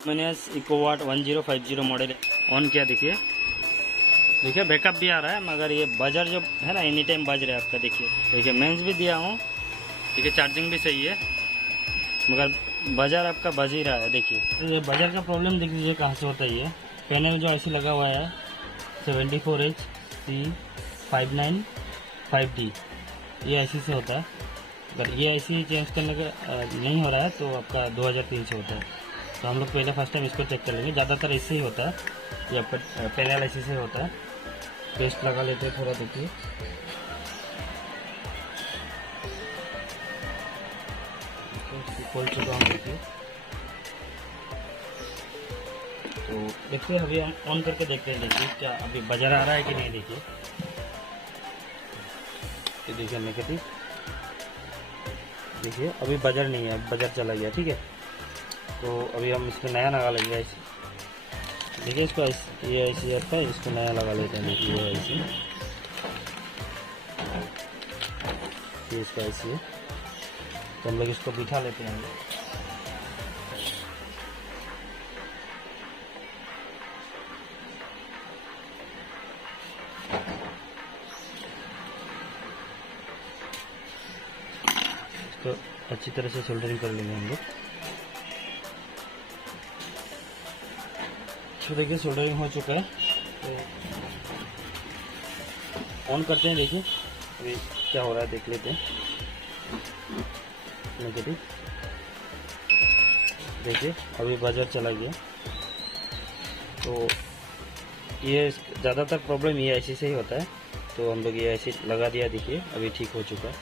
मैंने इकोवाट 1050 model on किया। देखिए बैकअप भी आ रहा है, मगर ये बजर जो है ना एनी टाइम बज रहा है आपका। देखिए मेंस भी दिया हूँ, देखिए चार्जिंग भी सही है, मगर बजर आपका बज ही रहा है। देखिए ये बजर का प्रॉब्लम देख लीजिए कहाँ से होता है। ये पैनल जो ऐसे लगा हुआ है 74HC595D, ये ऐसी से होता है। अगर ये ऐसी चेंज करने का नहीं हो रहा है तो आपका 2003 से होता है। तो हम लोग पहले फर्स्ट टाइम इसको चेक कर लेंगे। ज़्यादातर इससे ही होता है, ये आपका पैनल ऐसी से होता है। पेस्ट लगा लेते हैं थोड़ा। देखिए खोल चुका हूँ। देखिए तो देखिए अभी हम ऑन करके देखते हैं। देखिए क्या अभी बजर आ रहा है कि नहीं। देखिए नेगेटिव, देखिए अभी बजर नहीं है, बजर चला गया। ठीक है, तो अभी हम इसमें नया लगा लेंगे ऐसे। देखिए इसको ये ऐसे आता है, इसको नया लगा लेते हैं। देखिए ये ऐसे, ये इसका ऐसे है, तो हम लोग इसको बिठा लेते हैं। तो अच्छी तरह से सोल्डरिंग कर लेंगे हम लोग। तो देखिए सोल्डरिंग हो चुका है, तो ऑन करते हैं। देखिए अभी क्या हो रहा है देख लेते हैं। नेगेटिव, देखिए अभी बजर चला गया। तो ये ज़्यादातर प्रॉब्लम ये ऐसे से ही होता है, तो हम लोग ये ऐसे लगा दिया। देखिए अभी ठीक हो चुका है।